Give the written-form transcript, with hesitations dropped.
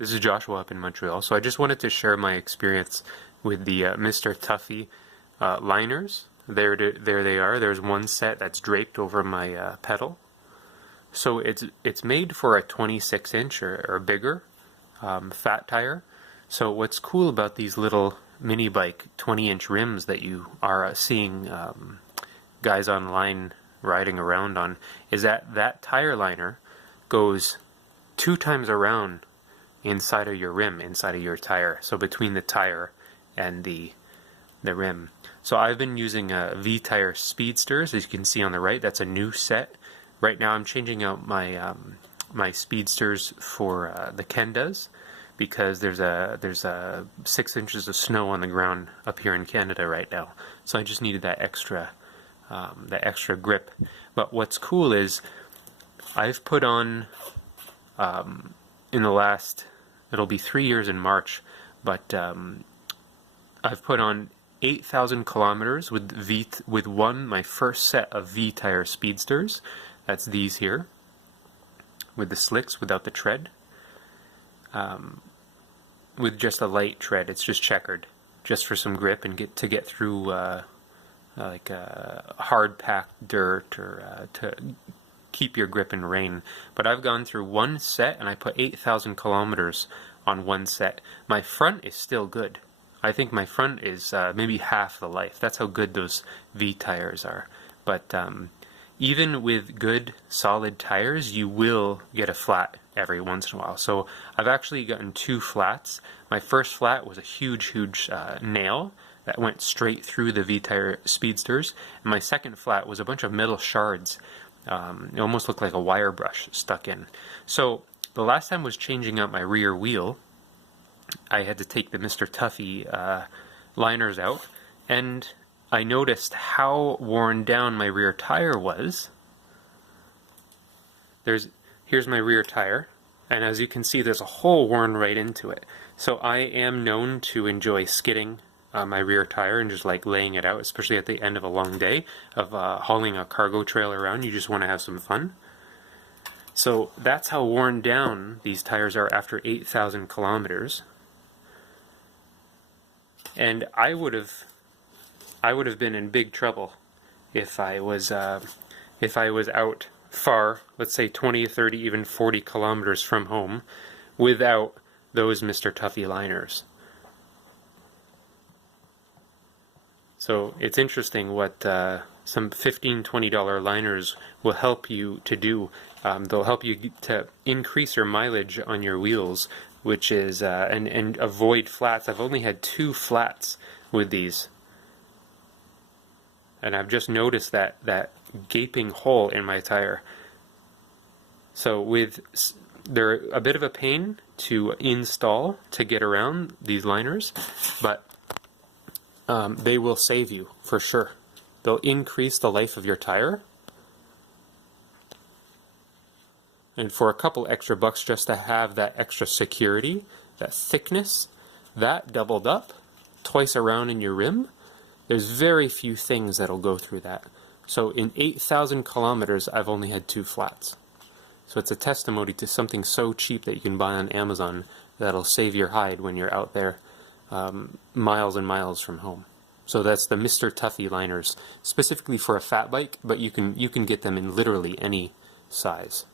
This is Joshua up in Montreal. So I just wanted to share my experience with the Mr. Tuffy liners. There they are. There's one set that's draped over my pedal. So it's made for a 26-inch or bigger fat tire. So what's cool about these little mini bike 20-inch rims that you are seeing guys online riding around on is that tire liner goes 2 times around inside of your rim, inside of your tire, so between the tire and the rim. So I've been using Tire Speedsters, as you can see on the right. That's a new set. Right now I'm changing out my my Speedsters for the Kendas, because there's a 6 inches of snow on the ground up here in Canada right now. So I just needed that extra grip. But what's cool is I've put on in the last, it'll be 3 years in March, but I've put on 8,000 kilometers with my first set of Tire Speedsters. That's these here, with the slicks without the tread, with just a light tread. It's just checkered, just for some grip and get through like hard packed dirt, or to keep your grip in rain. But I've gone through one set and I put 8,000 kilometers on one set. My front is still good. I think my front is maybe half the life. That's how good those V tires are. But even with good solid tires, you will get a flat every once in a while. So I've actually gotten 2 flats. My first flat was a huge nail that went straight through the Tire Speedsters. And my second flat was a bunch of metal shards. It almost looked like a wire brush stuck in. So the last time I was changing out my rear wheel, I had to take the Mr. Tuffy liners out, and I noticed how worn down my rear tire was. Here's my rear tire, and as you can see, there's a hole worn right into it. So I am known to enjoy skidding my rear tire and just like laying it out, especially at the end of a long day of hauling a cargo trailer around. You just want to have some fun. So that's how worn down these tires are after 8,000 kilometers. And I would have been in big trouble if I was out far, let's say 20, 30, even 40 kilometers from home, without those Mr. Tuffy liners. So it's interesting what some $15, $20 liners will help you to do. They'll help you to increase your mileage on your wheels, which is and avoid flats. I've only had 2 flats with these, and I've just noticed that gaping hole in my tire. So they're a bit of a pain to install to get around these liners, but they will save you for sure. They'll increase the life of your tire. And for a couple extra bucks, just to have that extra security, that thickness, that doubled up twice around in your rim, there's very few things that'll go through that. So in 8,000 kilometers, I've only had 2 flats. So it's a testimony to something so cheap that you can buy on Amazon that'll save your hide when you're out there miles and miles from home. So that's the Mr. Tuffy liners, specifically for a fat bike, but you can get them in literally any size.